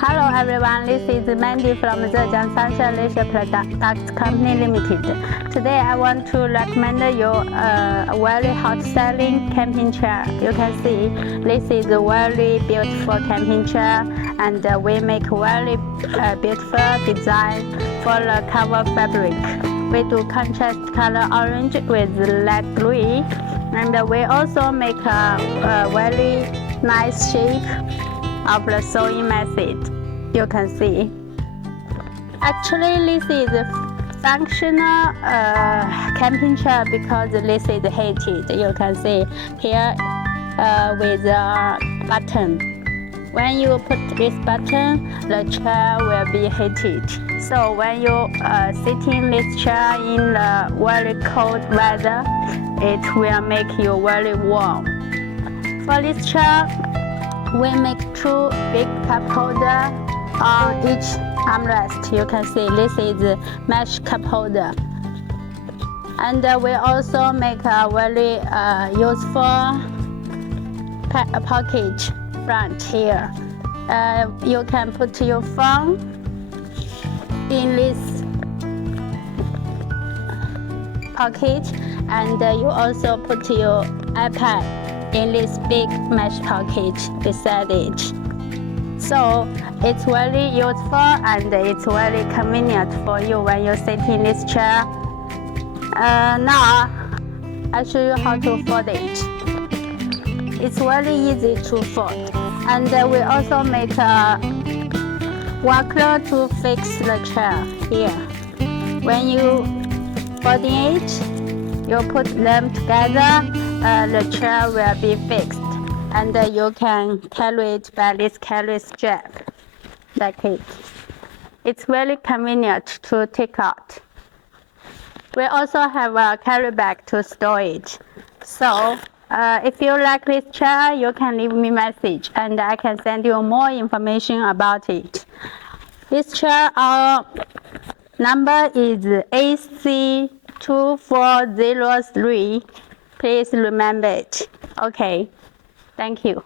Hello everyone, this is Mandy from Zhejiang Sunshine Leisure Products Company Limited. Today I want to recommend you a very hot selling camping chair. You can see this is a very beautiful camping chair, and we make very beautiful design for the cover fabric. We do contrast color orange with light green, and we also make a very nice shape of the sewing method. You can see. Actually, this is a functional camping chair because this is heated. You can see here with a button. When you put this button, the chair will be heated. So when you sit in this chair in the very cold weather, it will make you very warm. For this chair, we make two big cup holder on each armrest. You can see this is mesh cup holder. And we also make a very useful pocket front here. You can put your phone in this pocket, and you also put your iPad in this big mesh pocket beside it. So it's very useful and it's very convenient for you when you sit in this chair. Now I'll show you how to fold it. It's very easy to fold, and we also make a buckle to fix the chair here. When you fold it, you put them together, the chair will be fixed, and you can carry it by this carry strap, like it. It's very convenient to take out. We also have a carry bag to store it. So if you like this chair, you can leave me a message and I can send you more information about it. This chair, our number is AC2403. Please remember it. Okay, thank you.